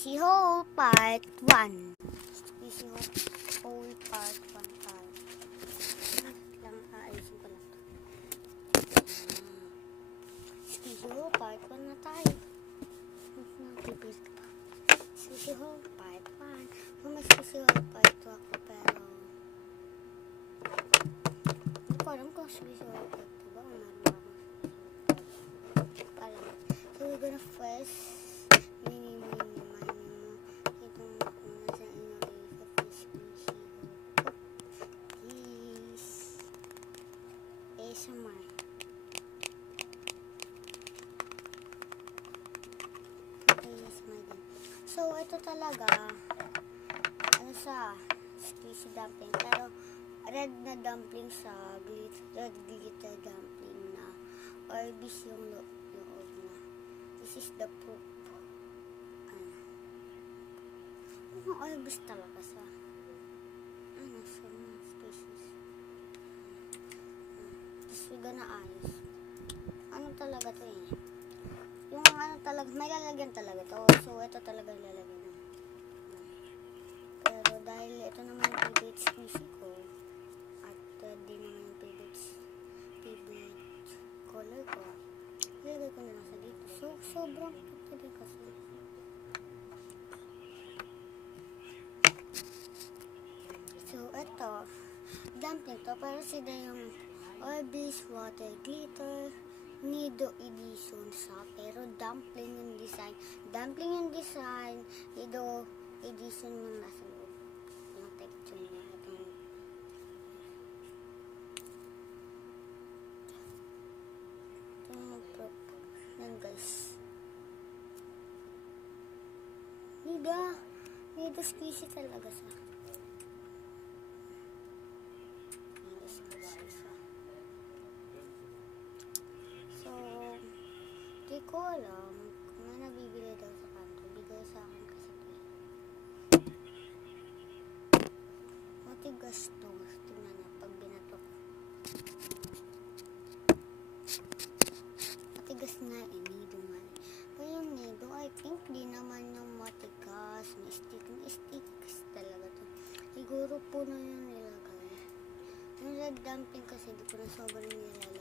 Squishy Hole Part 1. Squishy Hole Part 1 tayo. Lang, aalisin ko lang. Squishy Hole Part 1 na tayo. Nag-rebuild pa. Squishy Hole Part 1. Kung may Squishy Hole Part 2 ako, pero hindi ko alam kung Squishy Hole Part 2 ba o meron ba akong Squishy Hole Part 2. So we're gonna first ASMR. ASMR din. So, ito talaga ano sa squishy dumpling, pero red na dumpling sa red glitter dumpling na Orbis yung loob na. This is the proof. Ano Orbis talaga sa sa mga species. We're gonna ayos. Ano talaga to eh? Yung ano talaga, may lalagyan talaga to. So, ito talaga lalagyan. Pero dahil ito naman yung favorite squishy ko, at di naman yung favorite color ko, ilagay ko na lang sa dito. So, sobrang cute din kasi. So, ito, dumpling to, pero sila yung Orbis Water Glitter Nido Edition sa, pero dumpling yung design. Dumpling yung design, Nido Edition yung nasa loob. Yung texture niya. Ito yung prop. Yan guys. Nido squishy talaga sa. Hindi ko alam kung may nabibili daw sa kanto. Bigay sa akin kasi ito. Matigas to. Tingnan na pag binato ko. Matigas nga eh. Nido nga. Pero yung nido, I think di naman yung matigas. May sticks talaga to. Siguro po na yung nilagay. Yung red dumpling kasi di ko na sobrang nilalagay.